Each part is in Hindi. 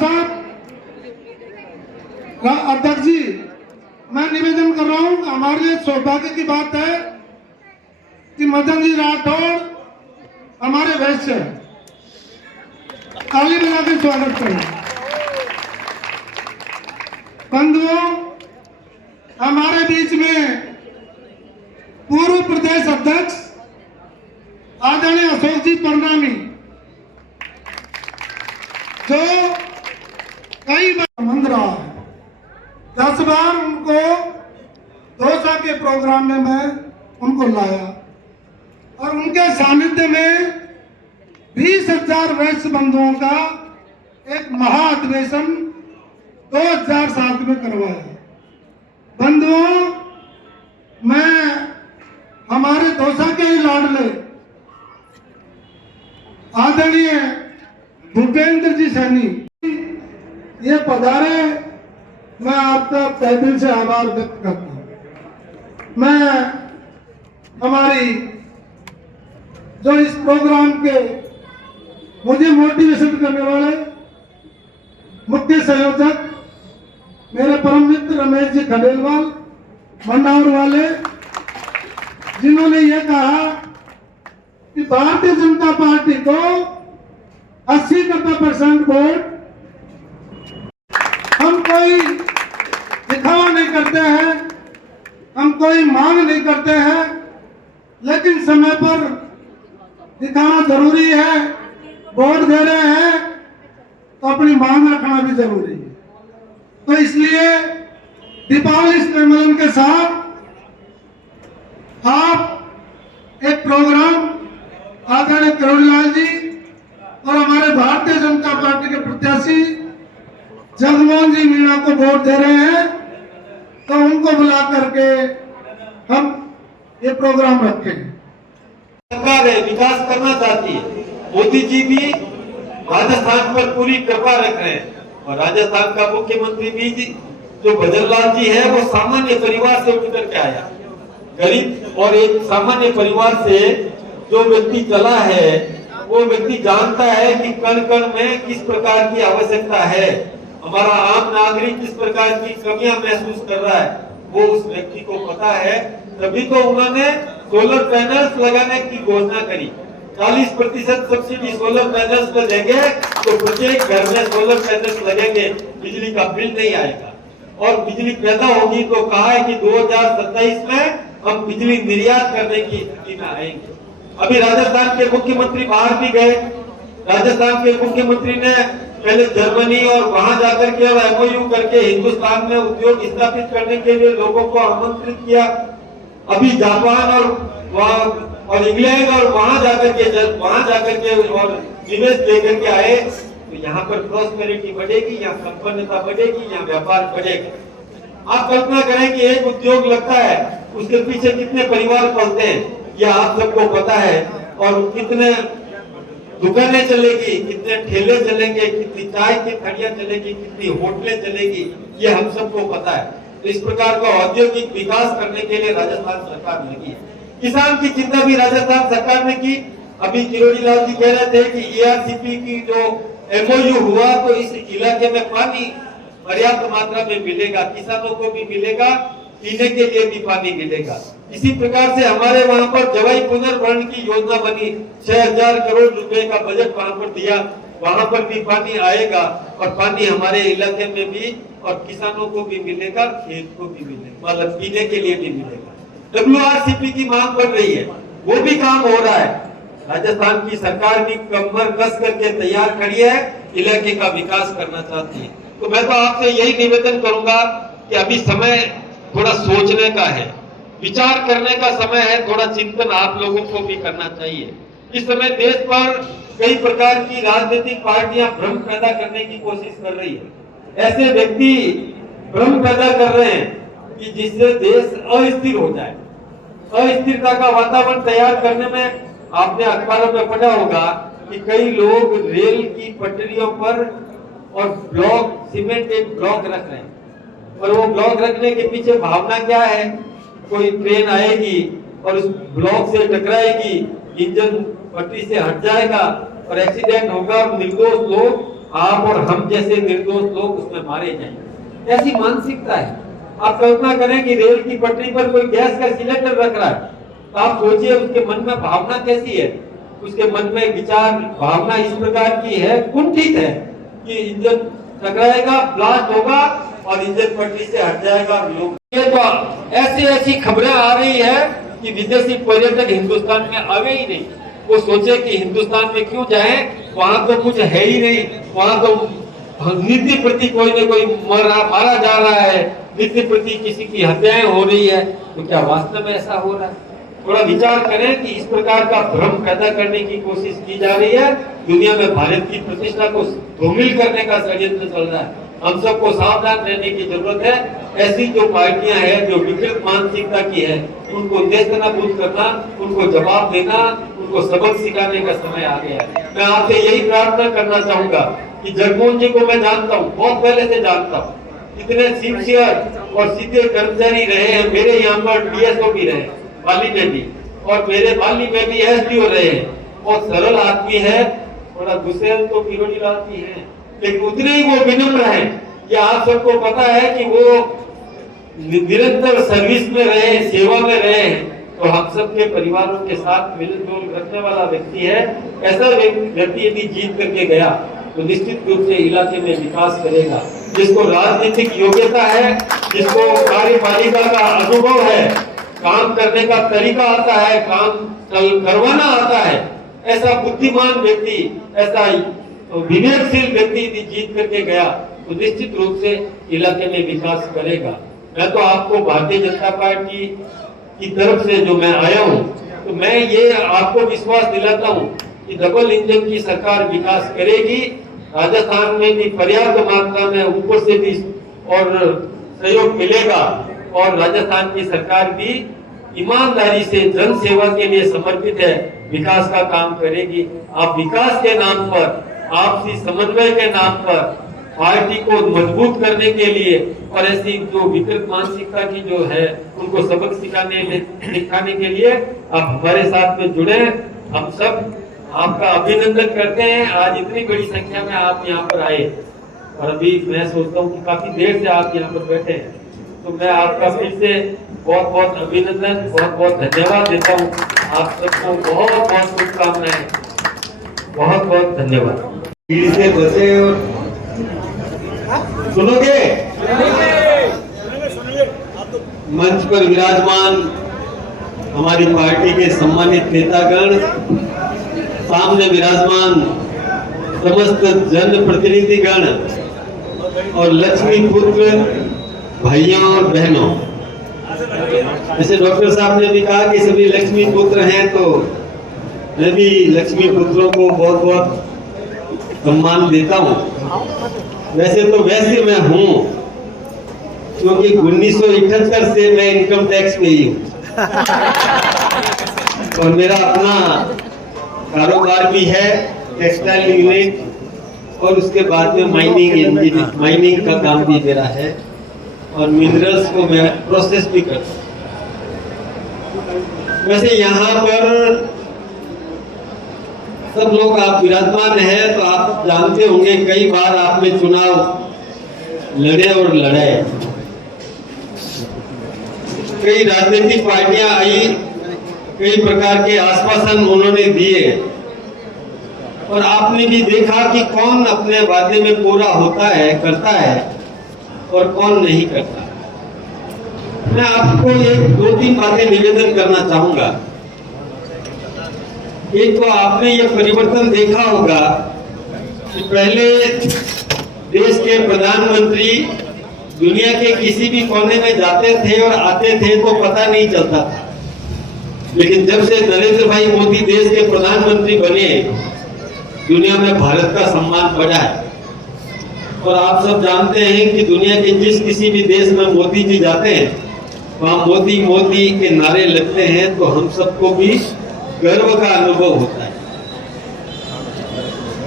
साथ अध्यक्ष जी, मैं निवेदन कर रहा हूं, हमारे लिए सौभाग्य की बात है कि मदन जी राठौड़ हमारे वैश्य हैं। ताली बजा के स्वागत करें। बंधुओं, हमारे बीच में पूर्व प्रदेश अध्यक्ष आदरणीय अशोक जी परनामी, जो कई बार संबंध रहा है, 10 बार उनको दौसा के प्रोग्राम में मैं उनको लाया और उनके सानिध्य में 20,000 वैश्य बंधुओं का एक महाअधिवेशन 2007 में करवाया। बंधुओं, मैं हमारे दौसा के ही लाडले आदरणीय भूपेंद्र जी सैनी ये पधारे, मैं आपका तहे दिल से आभार व्यक्त करता हूं। मैं हमारी जो इस प्रोग्राम के मुझे मोटिवेशन करने वाले मुख्य संयोजक मेरे परम मित्र रमेश जी खंडेलवाल मंडावर वाले, जिन्होंने ये कहा कि भारतीय जनता पार्टी को 80-90% वोट, हम कोई दिखावा नहीं करते हैं, हम कोई मांग नहीं करते हैं, लेकिन समय पर दिखाना जरूरी है। वोट दे रहे हैं तो अपनी मांग रखना भी जरूरी है। तो इसलिए दीपावली सम्मेलन के साथ आप एक प्रोग्राम आदरणीय करुणलाल जी और हमारे भारतीय जनता पार्टी के प्रत्याशी जगमोहन जी मीणा को वोट दे रहे हैं, तो उनको बुला करके हम ये प्रोग्राम रखें। सरकार है, विकास करना चाहती है। मोदी जी भी राजस्थान पर पूरी कृपा रख रहे हैं और राजस्थान का मुख्यमंत्री भी जो भजनलाल जी है, वो सामान्य परिवार से उठ करके आया, गरीब और एक सामान्य परिवार से जो व्यक्ति चला है, वो व्यक्ति जानता है कि कण कण में किस प्रकार की आवश्यकता है, हमारा आम नागरिक किस प्रकार की कमियां महसूस कर रहा है, वो उस व्यक्ति को पता है। तभी तो उन्होंने सोलर पैनल्स लगाने की घोषणा करी। 40% सब्सिडी सोलर पैनल्स पर देंगे तो प्रत्येक घर में सोलर पैनल्स लगेंगे, बिजली का बिल नहीं आएगा और बिजली पैदा होगी। तो कहा है कि 2027 में हम बिजली निर्यात करने की स्थिति में आएंगे। अभी राजस्थान के मुख्यमंत्री बाहर भी गए। राजस्थान के मुख्यमंत्री ने पहले जर्मनी और वहां जाकर के और MOU करके हिंदुस्तान में उद्योग स्थापित करने के लिए लोगों को आमंत्रित किया। अभी जापान और इंग्लैंड और वहां जाकर के और निवेश लेकर के आए, तो यहाँ पर प्रॉस्पेरिटी बढ़ेगी, यहाँ संपन्नता बढ़ेगी, यहाँ व्यापार बढ़ेगा। आप कल्पना करें कि एक उद्योग लगता है, उसके पीछे कितने परिवार पलते हैं, यह आप सबको पता है। और कितने दुकानें चलेगी, कितने ठेले चलेंगे, कितनी चाय की खड़ियां चलेगी, कितनी होटलें चलेगी, ये हम सबको पता है। तो इस प्रकार का औद्योगिक विकास करने के लिए राजस्थान सरकार लगी है। किसान की चिंता भी राजस्थान सरकार ने की। अभी किरोड़ी लाल जी कह रहे थे कि ERCP की जो MOU हुआ, तो इस इलाके में पानी पर्याप्त मात्रा में मिलेगा, किसानों को भी मिलेगा, पीने के लिए भी पानी मिलेगा। इसी प्रकार से हमारे वहां पर जवाई पुनर्भरण की योजना बनी, 6,000 करोड़ रुपए का बजट वहां पर दिया, वहां पर भी पानी आएगा और पानी हमारे इलाके में भी और किसानों को भी मिलेगा, खेत को भी मिलेगा, मतलब पीने के लिए भी मिलेगा। WRCP की मांग बढ़ रही है, वो भी काम हो रहा है। राजस्थान की सरकार भी कमर कस करके तैयार खड़ी है, इलाके का विकास करना चाहती है। तो मैं तो आपसे यही निवेदन करूंगा कि अभी समय थोड़ा सोचने का है, विचार करने का समय है, थोड़ा चिंतन आप लोगों को भी करना चाहिए। इस समय देश पर कई प्रकार की राजनीतिक पार्टियां भ्रम पैदा करने की कोशिश कर रही है। ऐसे व्यक्ति भ्रम पैदा कर रहे हैं कि जिससे देश अस्थिर हो जाए। अस्थिरता का वातावरण तैयार करने में आपने अखबारों में पढ़ा होगा कि कई लोग रेल की पटरियों पर और ब्लॉक सीमेंटेड ब्लॉक रख रहे हैं, और वो ब्लॉक रखने के पीछे भावना क्या है? कोई ट्रेन आएगी और उस ब्लॉक से टकराएगी, इंजन पटरी से हट जाएगा और एक्सीडेंट होगा, निर्दोष लोग आप और हम जैसे निर्दोष लोग उसमें मारे जाएं। ऐसी मानसिकता है। आप कल्पना करें कि रेल की पटरी पर कोई गैस का सिलेंडर रख रहा है, तो आप सोचिए उसके मन में भावना कैसी है। उसके मन में विचार भावना इस प्रकार की है, कुंठित है कि इंजन टकराएगा, ब्लास्ट होगा और इंजन पटरी से हट जाएगा। लोग ये तो ऐसी ऐसी खबरें आ रही है कि विदेशी पर्यटक हिंदुस्तान में आवे ही नहीं। वो सोचे कि हिंदुस्तान में क्यों जाए, वहां तो कुछ है ही नहीं, वहां तो नित्य प्रति कोई न कोई मारा जा रहा है, नित्य प्रति किसी की हत्याएं हो रही है। तो क्या वास्तव में ऐसा हो रहा है? थोड़ा विचार करें कि इस प्रकार का भ्रम पैदा करने की कोशिश की जा रही है। दुनिया में भारत की प्रतिष्ठा को धूमिल करने का षड्यंत्र चल रहा है। हम सबको सावधान रहने की जरूरत है। ऐसी जो पार्टियां हैं जो विकृत मानसिकता की है, उनको नेस्तनाबूद करना, उनको जवाब देना, उनको सबक सिखाने का समय आ गया है। मैं आपसे यही प्रार्थना करना चाहूंगा कि जगमोहन जी को मैं जानता हूँ, बहुत पहले से जानता हूँ। इतने सिंसियर और सीधे कर्मचारी रहे हैं। मेरे यहाँ पर डीएसओ भी रहे, बाली में भी, और मेरे बाली में भी एसडीओ रहे हैं। बहुत सरल आदमी है, थोड़ा गुस्से तो किरोड़ी आदमी है, लेकिन उतने ही वो विनम्र है। ये आप सबको पता है कि वो निरंतर सर्विस में रहे, सेवा में रहे हैं, तो हम सबके परिवारों के साथ मिलजुल रखने वाला व्यक्ति है। ऐसा व्यक्ति यदि जीत करके गया तो निश्चित रूप से इलाके में विकास करेगा। जिसको राजनीतिक योग्यता है, जिसको कार्यपालिका का अनुभव है, काम करने का तरीका आता है, काम करवाना आता है, ऐसा बुद्धिमान व्यक्ति, ऐसा विवेकशील व्यक्ति यदि जीत करके गया तो निश्चित रूप से इलाके में विकास करेगा। मैं तो आपको भारतीय जनता पार्टी की तरफ से जो मैं आया हूँ, तो मैं ये आपको विश्वास दिलाता हूँ कि डबल इंजन की सरकार विकास करेगी। राजस्थान में भी पर्याप्त मात्रा में ऊपर से भी और सहयोग मिलेगा, और राजस्थान की सरकार भी ईमानदारी से जन सेवा के लिए समर्पित है, विकास का काम करेगी। आप विकास के नाम पर, आपसी समन्वय के नाम पर पार्टी को मजबूत करने के लिए और ऐसी जो विकृत मानसिकता की जो है उनको सबक सिखाने के लिए आप हमारे साथ में जुड़े। हम सब आपका अभिनंदन करते हैं। आज इतनी बड़ी संख्या में आप यहाँ पर आए, और अभी मैं सोचता हूँ कि काफी देर से आप यहाँ पर बैठे हैं, तो मैं आपका फिर से बहुत बहुत अभिनंदन, बहुत बहुत धन्यवाद देता हूँ। आप सबको बहुत बहुत शुभकामनाएं, बहुत बहुत धन्यवाद। से बचे और सुनोगे? मंच पर विराजमान हमारी पार्टी के सम्मानित नेतागण, सामने विराजमान समस्त जन प्रतिनिधिगण और लक्ष्मी पुत्र भाइयों और बहनों, जैसे डॉक्टर साहब ने भी कहा कि सभी लक्ष्मी पुत्र हैं, तो मैं भी लक्ष्मी पुत्रों को बहुत बहुत सम्मान देता हूँ। वैसे तो वैसे मैं हूँ, क्योंकि 1978 से मैं इनकम टैक्स में ही हूँ और मेरा अपना कारोबार भी है, टेक्सटाइल यूनिट, और उसके बाद में माइनिंग का काम भी मेरा है, और मिनरल्स को मैं प्रोसेस भी करता हूँ। वैसे यहाँ पर सब लोग आप विराजमान हैं, तो आप जानते होंगे कई बार आपने चुनाव लड़े और लड़ाए। कई राजनीतिक पार्टियां आई, कई प्रकार के आश्वासन उन्होंने दिए, और आपने भी देखा कि कौन अपने वादे में पूरा होता है, करता है, और कौन नहीं करता। मैं आपको एक दो तीन बातें निवेदन करना चाहूंगा। एक तो आपने ये परिवर्तन देखा होगा कि पहले देश के प्रधानमंत्री दुनिया के किसी भी कोने में जाते थे और आते थे तो पता नहीं चलता था, लेकिन जब से नरेंद्र भाई मोदी देश के प्रधानमंत्री बने, दुनिया में भारत का सम्मान बढ़ा है। और आप सब जानते हैं कि दुनिया के जिस किसी भी देश में मोदी जी जाते हैं, वहाँ मोदी मोदी के नारे लगते हैं, तो हम सबको भी गर्व का अनुभव होता है।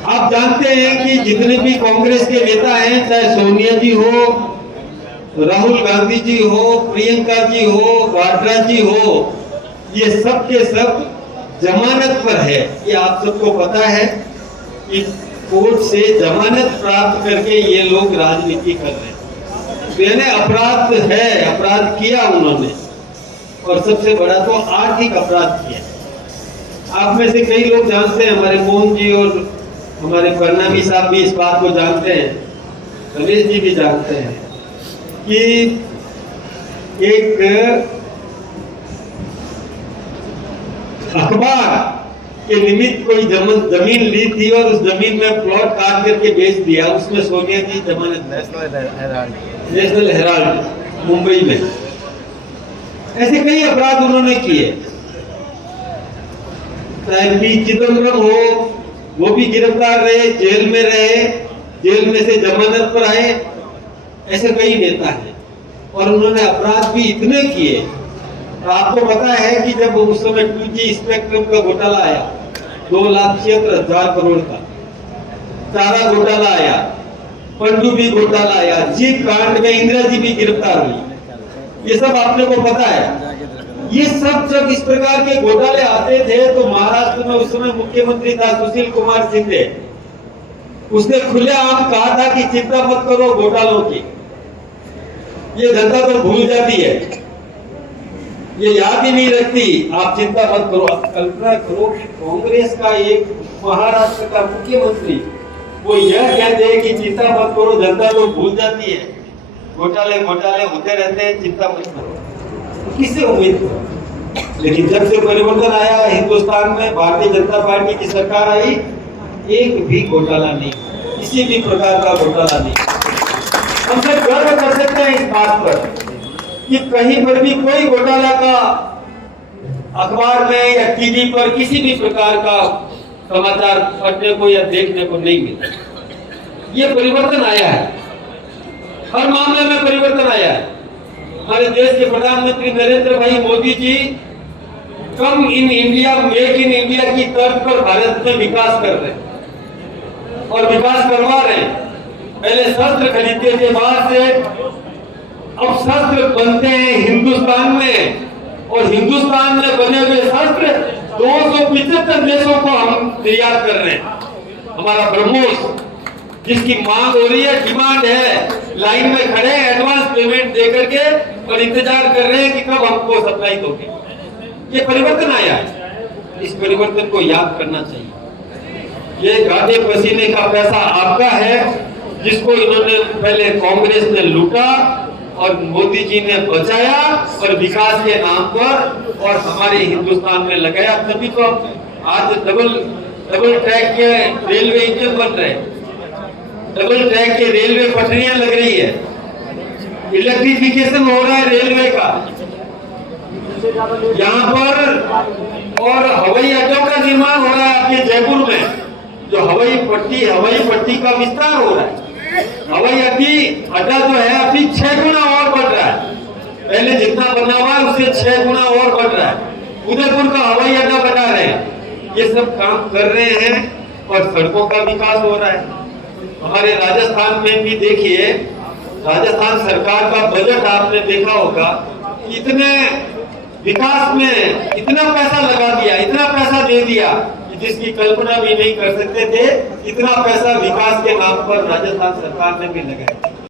आप जानते हैं कि जितने भी कांग्रेस के नेता हैं, चाहे सोनिया जी हो, राहुल गांधी जी हो, प्रियंका जी हो, वाड्रा जी हो, ये सब के सब जमानत पर है। ये आप सबको पता है कि कोर्ट से जमानत प्राप्त करके ये लोग राजनीति कर रहे हैं। मैंने अपराध है, अपराध किया उन्होंने, और सबसे बड़ा तो आर्थिक अपराध किया। आप में से कई लोग जानते हैं, हमारे मोहन जी और हमारे परनामी साहब भी इस बात को जानते हैं, रमेश जी भी जानते हैं कि एक अखबार के निमित्त कोई जमीन ली थी और उस जमीन में प्लॉट काट करके बेच दिया, उसमें सोनिया जी जमानत, नेशनल हेराल्ड मुंबई में। ऐसे कई अपराध उन्होंने किए। चाहे पी चिदम्बरम हो, वो भी गिरफ्तार रहे, जेल में रहे, जेल में से जमानत पर आए। ऐसे कई नेता हैं और उन्होंने अपराध भी इतने किए। आपको पता है कि जब उस समय 2G स्पेक्ट्रम का घोटाला आया, 2,76,000 करोड़ का चारा घोटाला आया, पनडुब्बी घोटाला आया, जीप कांड में इंदिरा जी भी गिरफ्तार हुई, ये सब आपने को पता है। ये सब जब इस प्रकार के घोटाले आते थे तो महाराष्ट्र में उस समय मुख्यमंत्री था सुशील कुमार शिंदे, उसने खुलेआम कहा था कि चिंता मत करो घोटालों की, ये जनता तो भूल जाती है, ये याद ही नहीं रखती, आप चिंता मत करो। अब कल्पना करो कि कांग्रेस का एक महाराष्ट्र का मुख्यमंत्री वो यह कहते हैं कि चिंता मत करो, जनता तो भूल जाती है, घोटाले होते रहते हैं, चिंता मत करो। तो किससे उम्मीद करो? लेकिन जब से परिवर्तन आया हिंदुस्तान में, भारतीय जनता पार्टी की सरकार आई, एक भी घोटाला नहीं, किसी भी प्रकार का घोटाला नहीं। हम सब गर्व कर सकते हैं इस बात पर कि कहीं पर भी कोई घोटाला का अखबार में या टीवी पर किसी भी प्रकार का समाचार पढ़ने को या देखने को नहीं मिला। ये परिवर्तन आया है, हर मामले में परिवर्तन आया है। हमारे देश के प्रधानमंत्री Narendra bhai Modi ji come in India, make in India की तर्ज पर भारत में विकास कर रहे हैं और विकास करवा रहे हैं। पहले शस्त्र खरीदते थे बाहर से, अब शस्त्र बनते हैं हिंदुस्तान में, और हिंदुस्तान में बने हुए शस्त्र 275 देशों को हम निर्यात कर रहे हैं। हमारा ब्रह्मोस जिसकी मांग हो रही है, डिमांड है, लाइन में खड़े हैं एडवांस पेमेंट देकर के और इंतजार कर रहे हैं कि कब हमको सप्लाई दोगे। ये परिवर्तन आया है, इस परिवर्तन को याद करना चाहिए। ये गाढ़े पसीने का पैसा आपका है, जिसको इन्होंने पहले कांग्रेस ने लूटा और मोदी जी ने बचाया और विकास के नाम पर और हमारे हिंदुस्तान में लगाया। तभी तो आज डबल ट्रैक के रेलवे इंजन बन रहे हैं, डबल ट्रैक के रेलवे पटरियां लग रही है, इलेक्ट्रिफिकेशन हो रहा है रेलवे का यहाँ पर, और हवाई अड्डों का निर्माण हो रहा है आपके जयपुर में, जो हवाई पट्टी का विस्तार हो रहा है। हवाई अड्डा जो है अभी 6 गुना और बढ़ रहा है, पहले जितना बना हुआ है उससे 6 गुना और बढ़ रहा है। उदयपुर का हवाई अड्डा बना रहे हैं, ये सब काम कर रहे हैं और सड़कों का विकास हो रहा है। हमारे राजस्थान में भी देखिए, राजस्थान सरकार का बजट आपने देखा होगा, इतने विकास में इतना पैसा लगा दिया, इतना पैसा दे दिया जिसकी कल्पना भी नहीं कर सकते थे। इतना पैसा विकास के नाम पर राजस्थान सरकार ने भी लगाया।